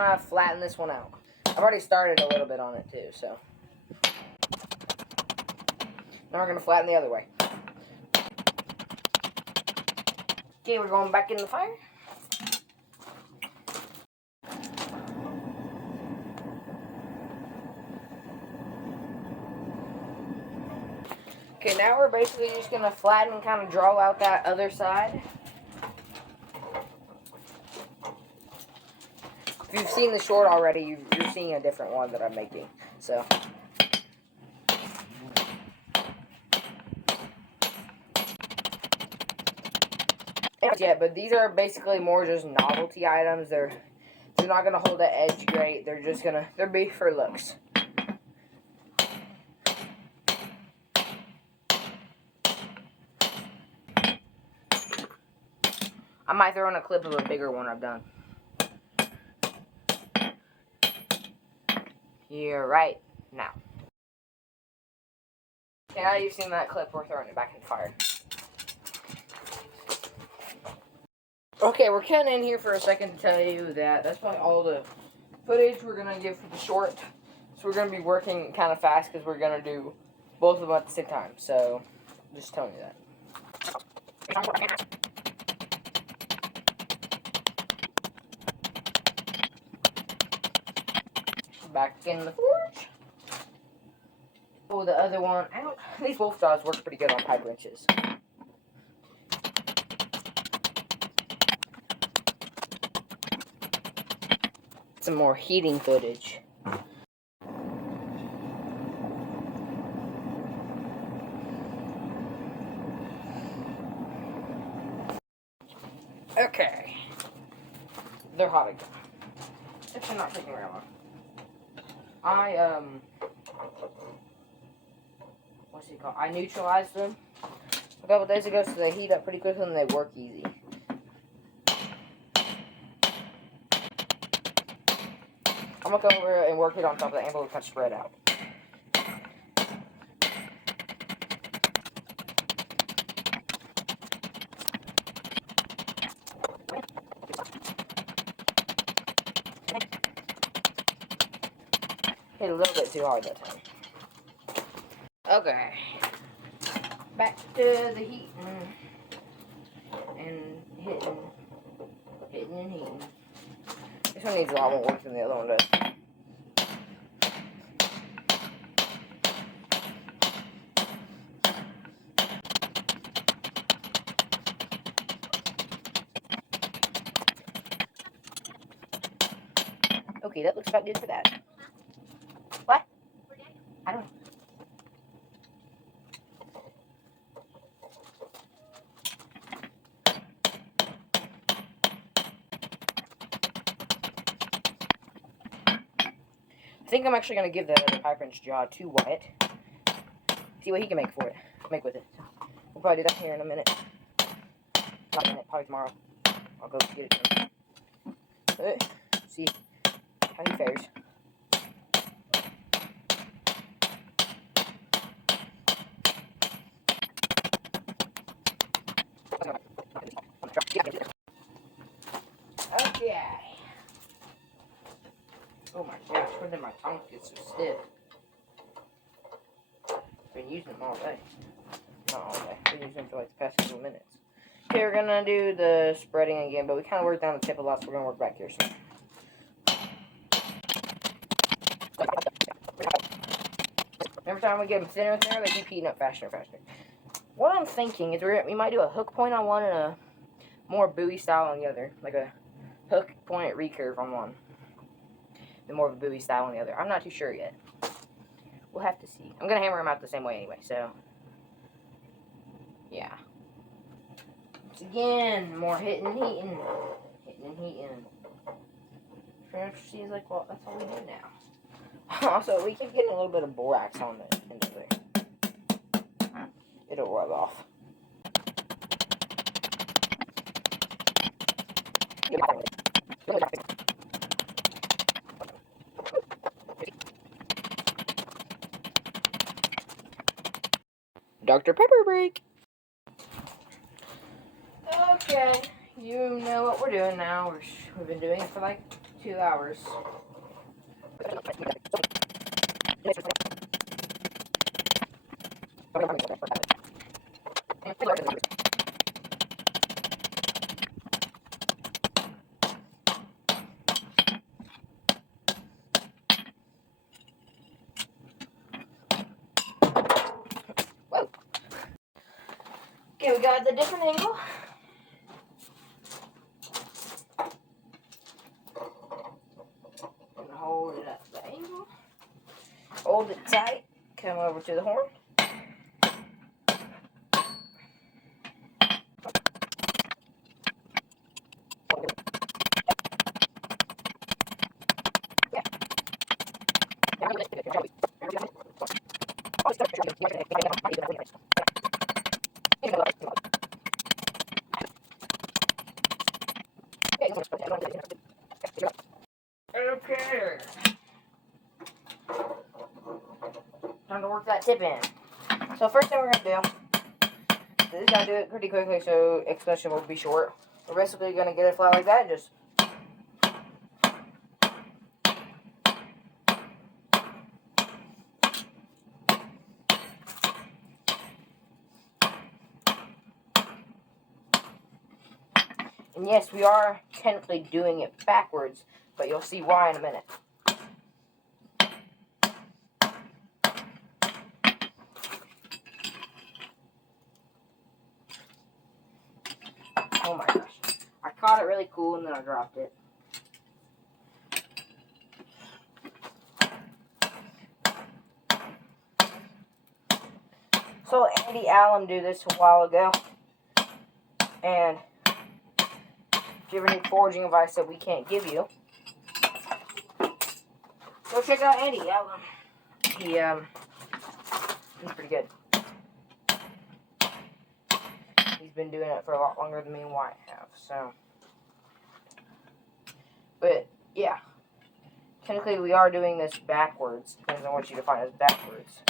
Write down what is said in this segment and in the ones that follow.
I'm going to flatten this one out. I've already started a little bit on it too, so. Now we're going to flatten the other way. Okay, we're going back in the fire. Okay, now we're basically just going to flatten and kind of draw out that other side. If you've seen the short already, you're seeing a different one that I'm making. So. Yeah, but these are basically more just novelty items. They're not going to hold the edge great. They're just going to, they're be for looks. I might throw in a clip of a bigger one I've done. You're right now. Okay, now you've seen that clip, we're throwing it back in the fire. Okay, we're cutting in here for a second to tell you that that's probably all the footage we're going to give for the short. So we're going to be working kind of fast because we're going to do both of them at the same time. So, just telling you that. Back in the forge. Pull the other one out. These wolf jaws work pretty good on pipe wrenches. Some more heating footage. Okay. They're hot again. It's not taking very long. I neutralized them a couple days ago, so they heat up pretty quickly and they work easy. I'm gonna go over and work it on top of the anvil and kind of spread out. Hit a little bit too hard that time. Okay. Back to the heating. And hitting and heating. This one needs a lot more work than the other one does. Okay, that looks about good for that. What? I don't know. I think I'm actually going to give the other pipe wrench jaw to Wyatt. See what he can make for it. Make with it. We'll probably do that here in a minute. Not a minute, probably tomorrow. I'll go get it to him. See how he fares. Okay. Oh my gosh, when did my tongue get so stiff? Been using them all day. Not all day. Been using them for like the past couple of minutes. Okay, we're gonna do the spreading again, but we kind of worked down the tip a lot, so we're gonna work back here soon. Every time we get them thinner and thinner, they keep heating up faster and faster. What I'm thinking is we might do a hook point on one and a more buoy style on the other. Like a hook point recurve on one. And more of a buoy style on the other. I'm not too sure yet. We'll have to see. I'm going to hammer them out the same way anyway, so. Yeah. Once again, more hitting and heating. Hitting and heating. She's like, well, that's all we do now. Also, we keep getting a little bit of borax on the end of there. It'll rub off. Dr. Pepper break. Okay, you know what we're doing now. We've been doing it for like 2 hours. Whoa. Okay, we got the different angle. And hold it at the angle. Hold it tight. Come over to the horn. Okay. Time to work that tip in. So first thing we're gonna do is gonna do it pretty quickly so expression will be short. We're basically gonna get it flat like that and just and yes, we are technically doing it backwards, but you'll see why in a minute. Oh my gosh. I caught it really cool and then I dropped it. So Andy Allen did this a while ago. And if you ever need foraging advice that we can't give you, go check out Andy Allen. He's pretty good. He's been doing it for a lot longer than me and Wyatt have, so. But, yeah. Technically, we are doing this backwards, because I want you to find us backwards.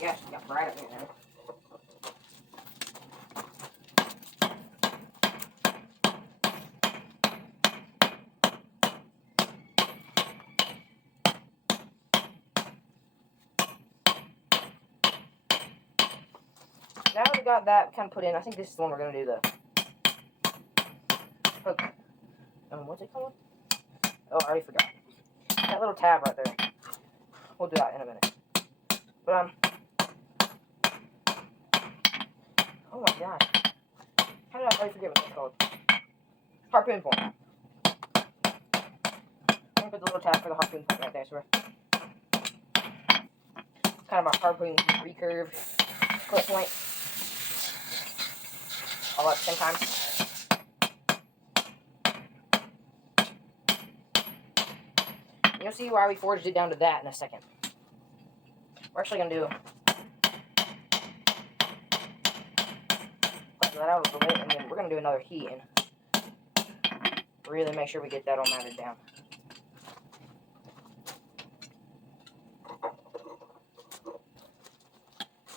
Yes, you got right up here now. Now we got that kind of put in, I think this is the one we're going to do the hook. What's it called? Oh, I already forgot. That little tab right there. We'll do that in a minute. But, oh my god. How did I already forget what that's called? Harpoon point. I'm going to put the little tab for the harpoon point right there. So it's kind of a harpoon recurve clip point. All at the same time. You'll see why we forged it down to that in a second. We're actually going to do that out of the way, and then we're going to do another heat and really make sure we get that all mounted down.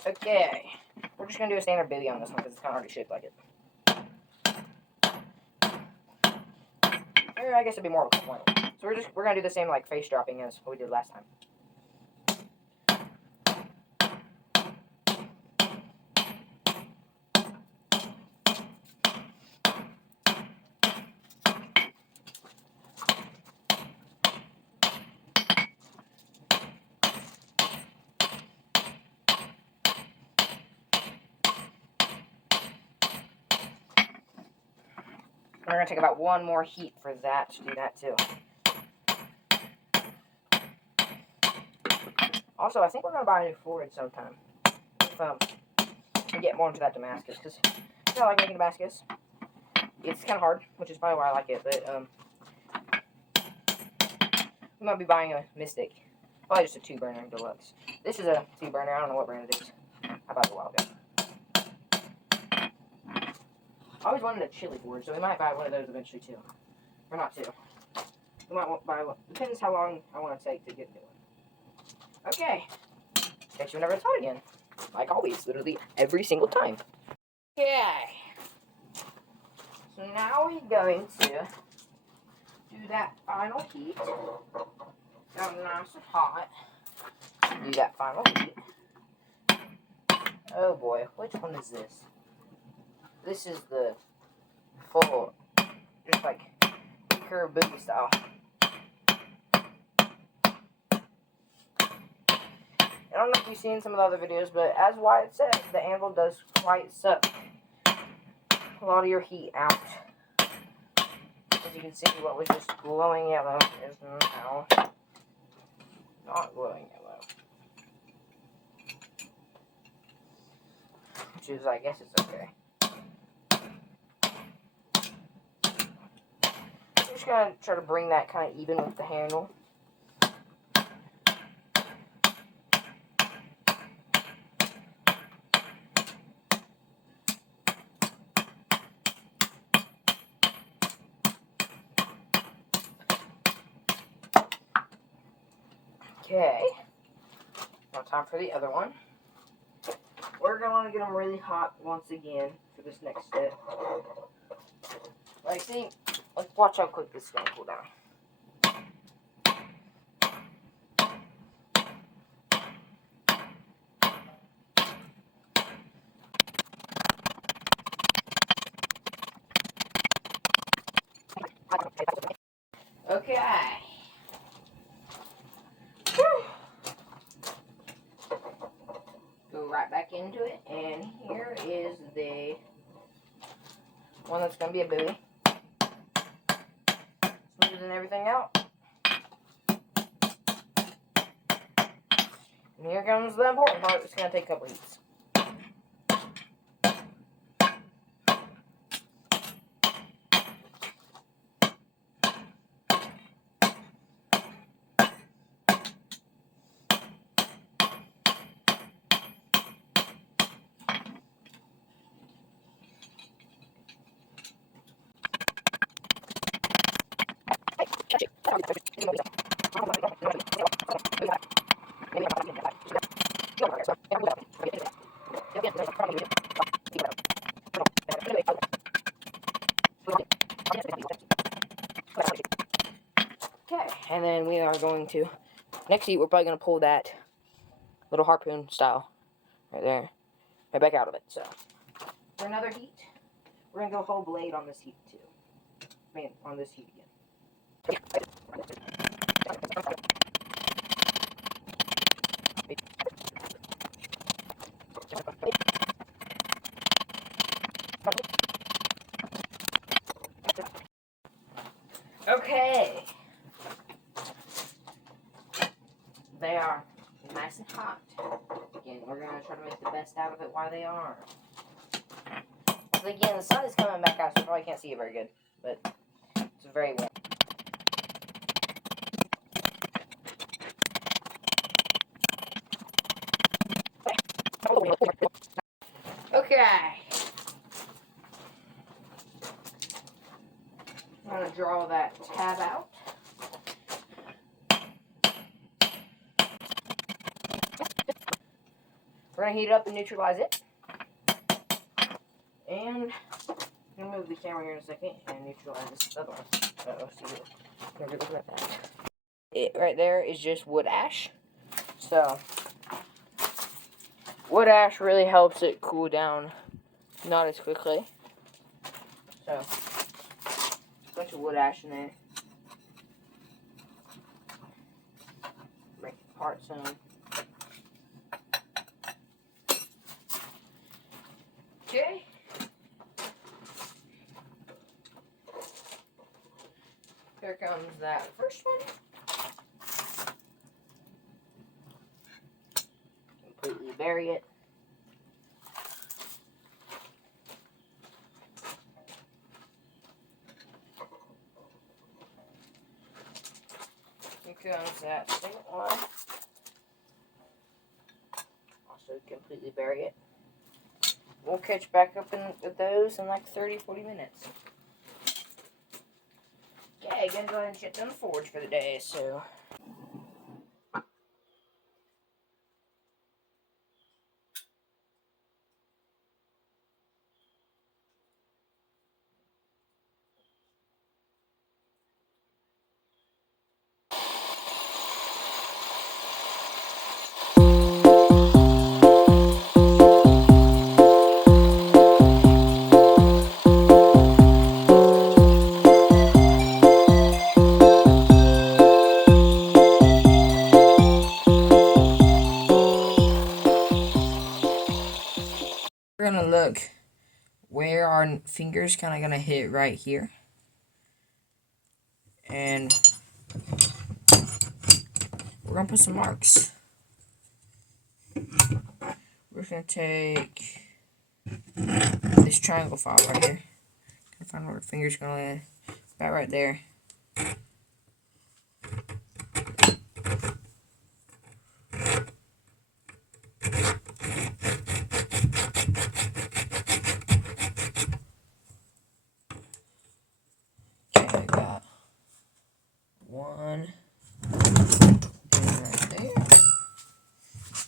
Okay, we're just going to do a standard buoy on this one because it's kind of already shaped like it. Or I guess it'd be more of a point. So we're going to do the same like face dropping as what we did last time. We're going to take about one more heat for that to do that too. Also, I think we're going to buy a new forward sometime. If we get more into that Damascus. Because I like making Damascus. It's kind of hard, which is probably why I like it. But we might be buying a Mystic. Probably just a 2-burner deluxe. This is a 2-burner. I don't know what brand it is. I bought it a while ago. I always wanted a chili forge, so we might buy one of those eventually too. Or not two. You might want to buy one. Depends how long I want to take to get new one. Okay. Catch you whenever it's hot again. Like always, literally every single time. Okay. So now we're going to do that final heat. Got it nice and hot. Do that final heat. Oh boy, which one is this? This is the full, just like curved booty style. I don't know if you've seen some of the other videos, but as Wyatt said, the anvil does quite suck a lot of your heat out. As you can see, what was just glowing yellow is now not glowing yellow. Which is, I guess it's okay. I'm just going to try to bring that kind of even with the handle. Okay, now time for the other one. We're going to get them really hot once again for this next step. Like, see, let's watch how quick this is going to cool down. Okay. Whew. Go right back into it, and here is the one that's going to be a buoy. Smoothing everything out. And here comes the important part. It's going to take a couple heats. Okay, and then we are going to, next heat, we're probably going to pull that little harpoon style right there, right back out of it. So, for another heat, we're going to go whole blade on this heat too. I mean, on this heat again. Okay. They are nice and hot. Again, we're going to try to make the best out of it while they are. So again, the sun is coming back out, so you probably can't see it very good. But it's very warm. Okay. I'm going to draw that tab out. We're going to heat it up and neutralize it. And I'm going to move the camera here in a second and neutralize this other one. Uh-oh, see you. Never look at that. It right there is just wood ash. So, wood ash really helps it cool down not as quickly. So, a bunch of wood ash in there. Break apart some. Okay. Here comes that first one. Completely bury it. Here comes that second one. Also completely bury it. We'll catch back up with those in like 30-40 minutes. Okay, gonna go ahead and shut down the forge for the day, so. We're gonna look where our finger's kind of gonna hit right here. And we're gonna put some marks. We're gonna take this triangle file right here. Gonna find where our finger's gonna land. About right there. Okay, I got one right there.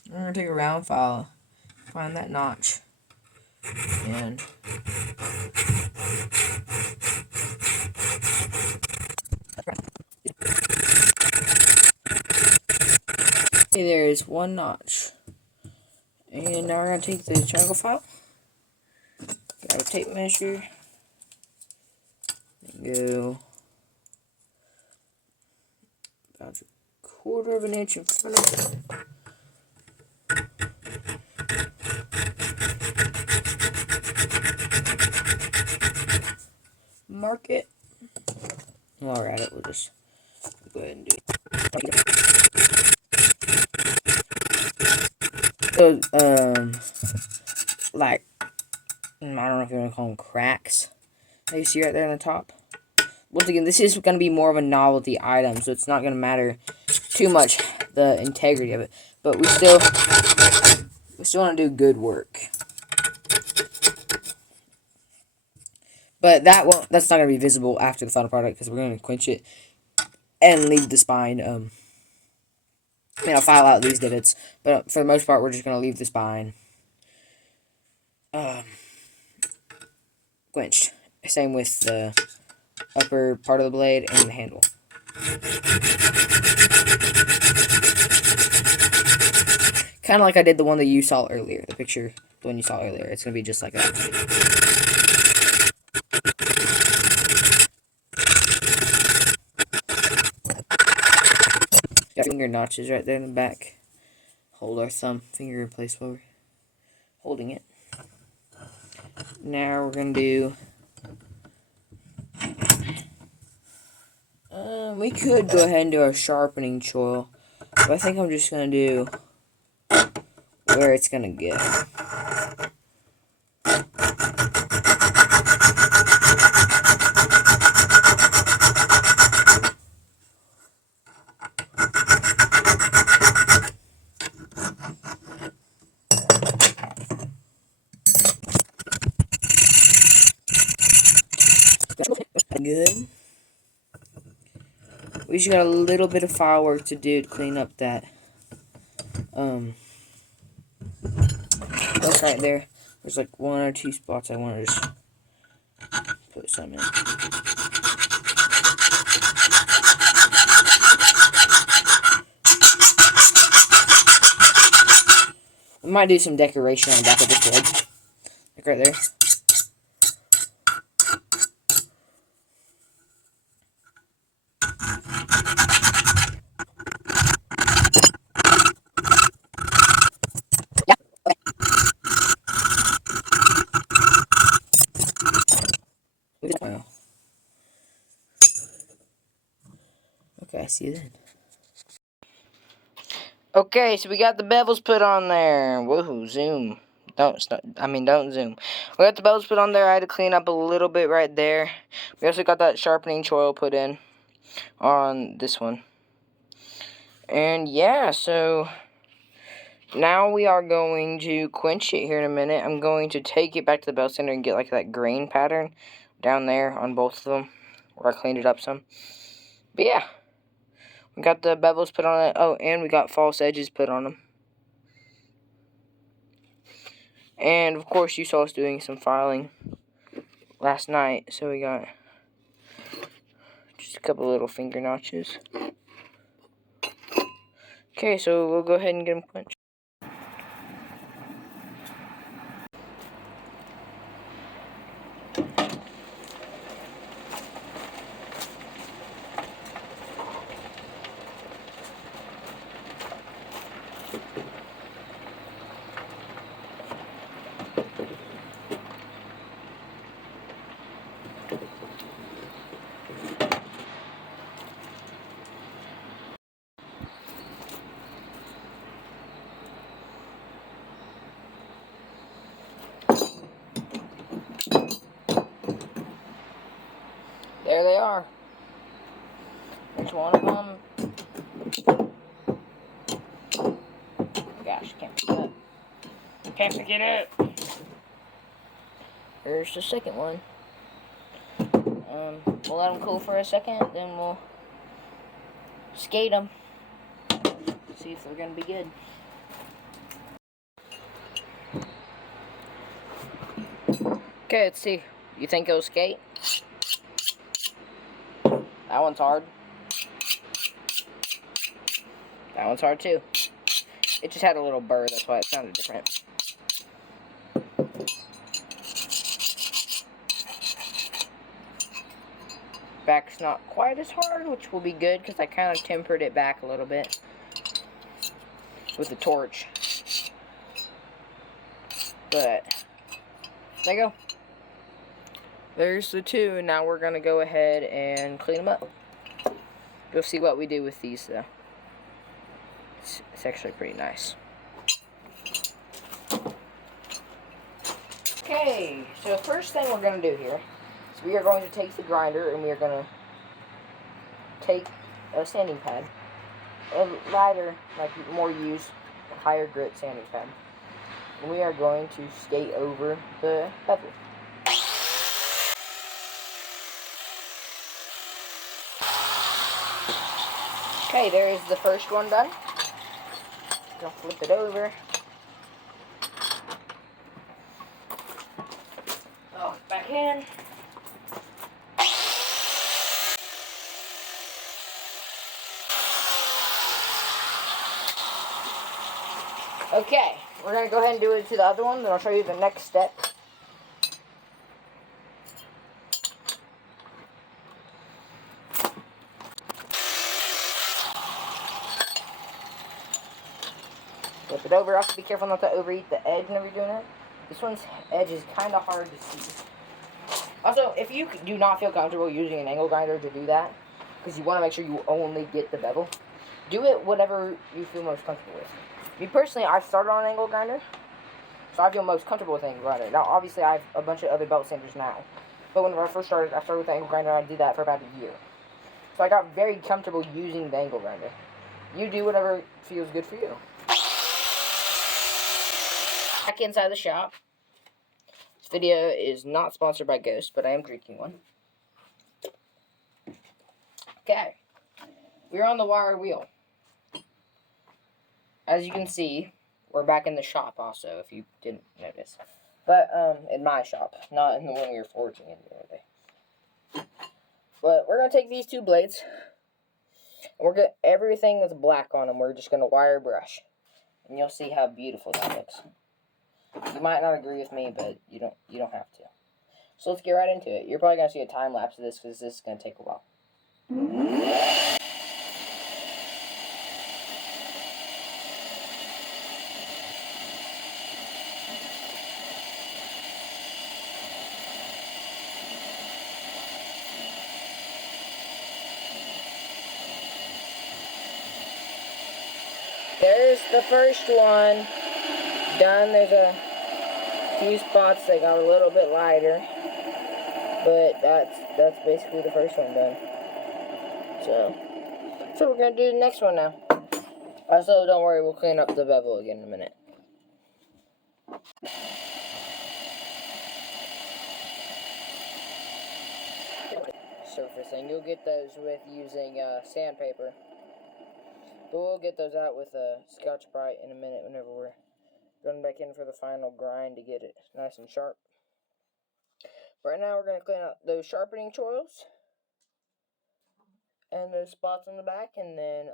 I'm gonna take a round file, find that notch, and okay, there is one notch. And now we're gonna take the triangle file, grab a tape measure, and go about a quarter of an inch in front of it. Mark it. While we're at it, we'll just go ahead and do it. So, like, I don't know if you want to call them cracks that you see right there on the top. Once again, this is going to be more of a novelty item, so it's not going to matter too much the integrity of it. But we still want to do good work. But that's not going to be visible after the final product because we're going to quench it and leave the spine, file out these divots. But for the most part, we're just going to leave the spine quenched. Same with the upper part of the blade and the handle. Kind of like I did the one that you saw earlier. The picture, the one you saw earlier. It's going to be just like that. Got finger notches right there in the back. Hold our thumb finger in place while we're holding it. Now we're going to do... we could go ahead and do our sharpening choil. But I think I'm just going to do where it's going to go. Good. We just got a little bit of file work to do to clean up that that's right there. There's like one or two spots I want to just put some in. We might do some decoration on the back of this blade. Like right there. Wow. Okay, I see you then. Okay, so we got the bevels put on there. Woohoo, zoom. Don't zoom. We got the bevels put on there. I had to clean up a little bit right there. We also got that sharpening choil put in on this one. And yeah, so now we are going to quench it here in a minute. I'm going to take it back to the belt sander and get like that grain pattern down there on both of them where I cleaned it up some. But yeah, we got the bevels put on it. Oh, and we got false edges put on them. And of course, you saw us doing some filing last night, so we got just a couple little finger notches. Okay, so we'll go ahead and get them punched. There they are. There's one of them. Gosh, can't pick it up. Can't pick it up. There's the second one. We'll let them cool for a second, then we'll skate them. See if they're gonna be good. Okay, let's see. You think it'll skate? That one's hard. That one's hard too. It just had a little burr, that's why it sounded different. Back's not quite as hard, which will be good because I kind of tempered it back a little bit with the torch. But there you go. There's the two, and now we're gonna go ahead and clean them up. You'll see what we do with these though. It's actually pretty nice. Okay, so the first thing we're gonna do here is we are going to take the grinder and we are gonna take a sanding pad, a lighter, like more used, higher grit sanding pad, and we are going to skate over the bevel. Okay, there is the first one done. Gonna flip it over. Oh, back in. Okay, we're gonna go ahead and do it to the other one, then I'll show you the next step. Flip it over. Also be careful not to overeat the edge whenever you're doing it. This one's edge is kind of hard to see. Also, if you do not feel comfortable using an angle grinder to do that, because you want to make sure you only get the bevel, do it whatever you feel most comfortable with. Me personally, I started on an angle grinder, so I feel most comfortable with angle grinder. Now, obviously, I have a bunch of other belt sanders now, but whenever I first started, I started with the angle grinder, and I did that for about a year. So I got very comfortable using the angle grinder. You do whatever feels good for you. Back inside the shop. This video is not sponsored by Ghost, but I am drinking one. Okay. We're on the wire wheel. As you can see, we're back in the shop also, if you didn't notice. But, in my shop, not in the one we were forging in the other day. But we're going to take these two blades, and we're going to, everything that's black on them, we're just going to wire brush. And you'll see how beautiful that looks. You might not agree with me, but you don't have to. So let's get right into it. You're probably going to see a time lapse of this, because this is going to take a while. There's the first one done. There's a few spots that got a little bit lighter, but that's basically the first one done. So we're gonna do the next one now. Also, don't worry, we'll clean up the bevel again in a minute. surfacing. You'll get those with using sandpaper. But we'll get those out with Scotch-Brite in a minute whenever we're going back in for the final grind to get it nice and sharp. Right now we're going to clean out those sharpening choils and those spots on the back, and then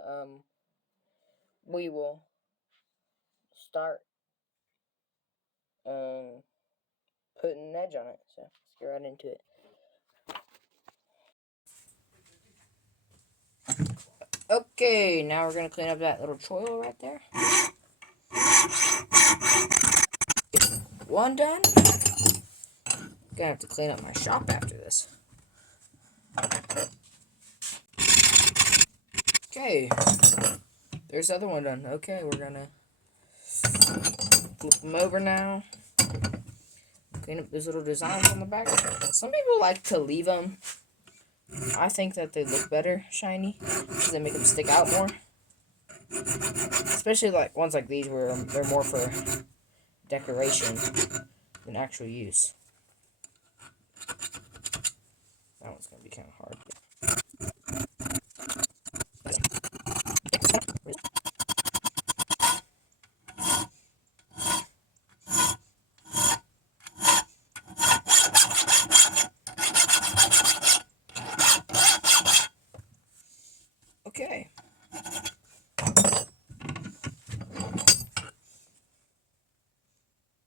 we will start putting an edge on it. So let's get right into it. Okay, now we're going to clean up that little choil right there. One done. Gonna have to clean up my shop after this. Okay, there's the other one done. Okay, we're gonna flip them over now. Clean up those little designs on the back. Some people like to leave them. I think that they look better shiny because they make them stick out more. Especially like ones like these where they're more for decoration than actual use. That one's gonna be kind of hard. Okay.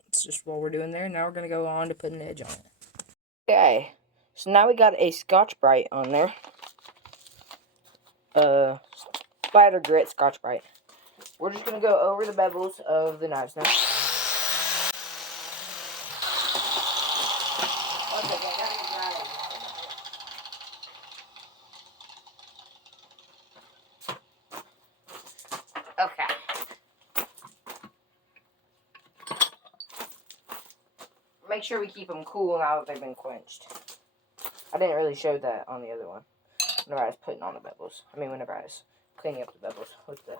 It's just what we're doing there. Now we're gonna go on to put an edge on it. Okay. So now we got a Scotch-Brite on there. Spider Grit Scotch-Brite. We're just gonna go over the bevels of the knives now. Okay. Make sure we keep them cool now that they've been quenched. I didn't really show that on the other one. Whenever I was putting on the bevels. Whenever I was cleaning up the bevels with the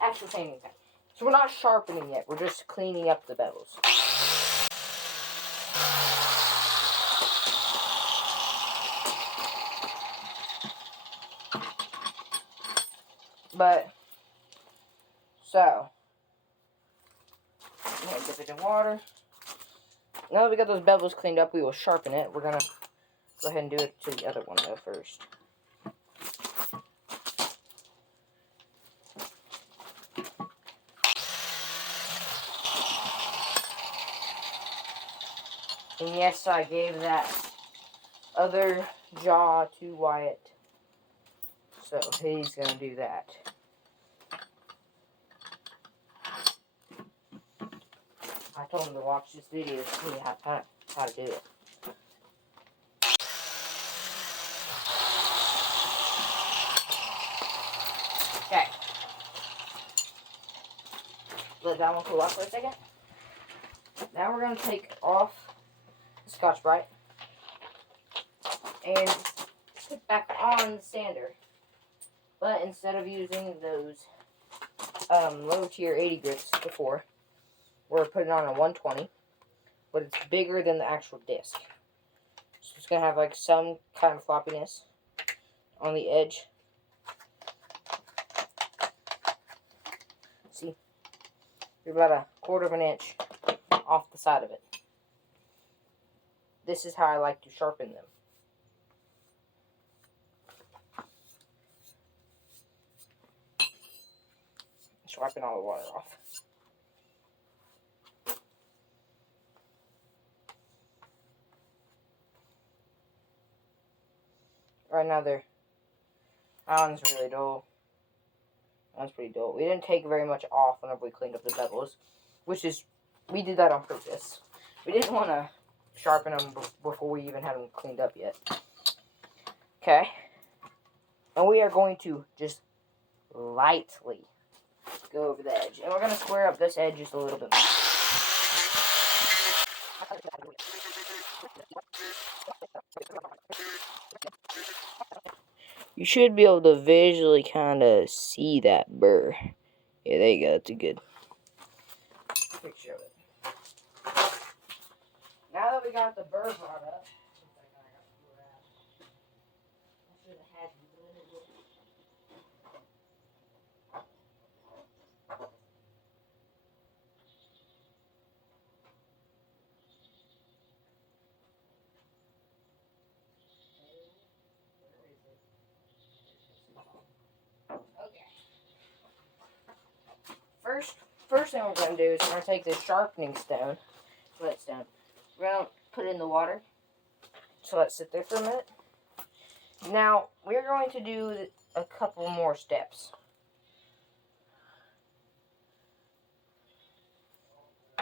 actual painting pen. So we're not sharpening yet. We're just cleaning up the bevels. But, so, I'm going to dip it in water. Now that we got those bevels cleaned up, we will sharpen it. We're going to go ahead and do it to the other one, though, first. And yes, I gave that other jaw to Wyatt. So, he's going to do that. I told him to watch this video to see how to do it. Okay. Let that one cool off for a second. Now we're going to take off the Scotch-Brite and put back on the sander. But instead of using those low tier 80 grits before, we're putting it on a 120, but it's bigger than the actual disc. So it's going to have like some kind of floppiness on the edge. See? You're about 1/4 of an inch off the side of it. This is how I like to sharpen them. Wiping all the water off. Right now that one's really dull. That's pretty dull. We didn't take very much off whenever we cleaned up the bevels, we did that on purpose. We didn't want to sharpen them before we even had them cleaned up yet. Okay. And we are going to just lightly go over the edge. And we're going to square up this edge just a little bit more. You should be able to visually kind of see that burr. Yeah, there you go. That's a good picture of it. Now that we got the burr brought up, first thing we're going to do is we're going to take this sharpening stone, whetstone. We're going to put it in the water. So let's sit there for a minute. Now, we're going to do a couple more steps.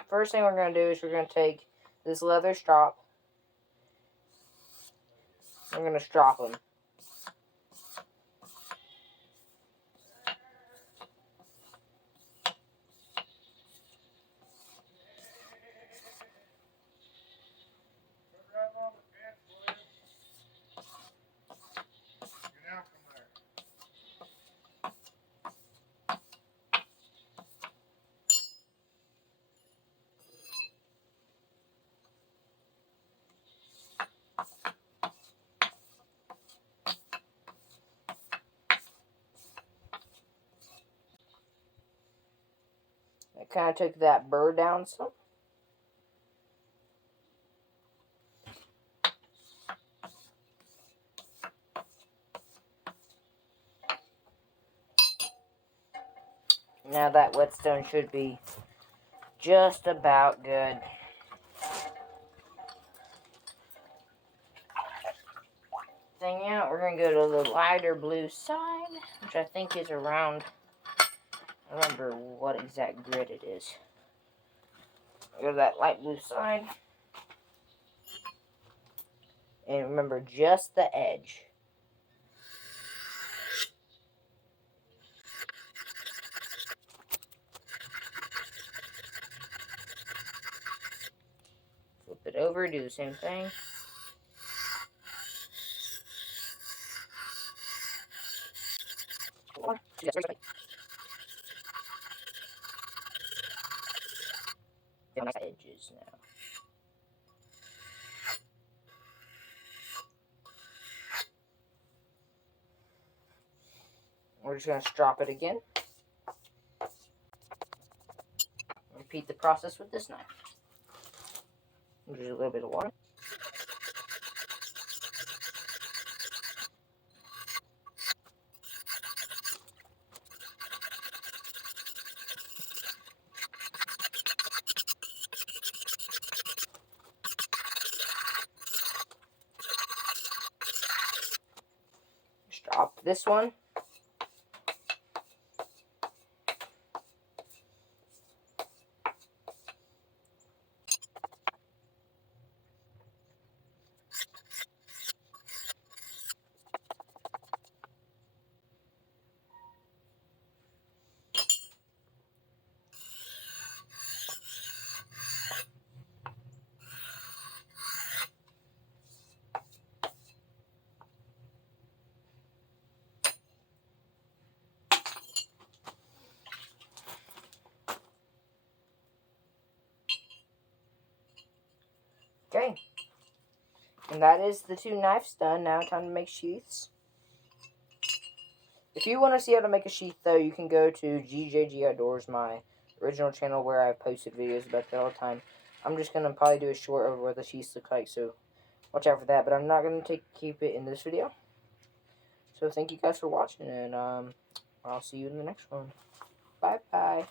First thing we're going to do is we're going to take this leather strop. We're going to strop them. I kind of took that burr down some. Now that whetstone should be just about good. Thing out, we're going to go to the lighter blue side, which I think is around, I don't remember what exact grid it is. Go to that light blue side. And remember, just the edge. Flip it over, do the same thing. Nice edges now. We're just going to strop it again. Repeat the process with this knife. Just a little bit of water. Strop this one. Okay. And that is the two knives done. Now time to make sheaths. If you want to see how to make a sheath, though, you can go to GJG Outdoors, my original channel where I've posted videos about that all the time. I'm just going to probably do a short of what the sheaths look like, so watch out for that. But I'm not going to keep it in this video. So thank you guys for watching, and I'll see you in the next one. Bye-bye.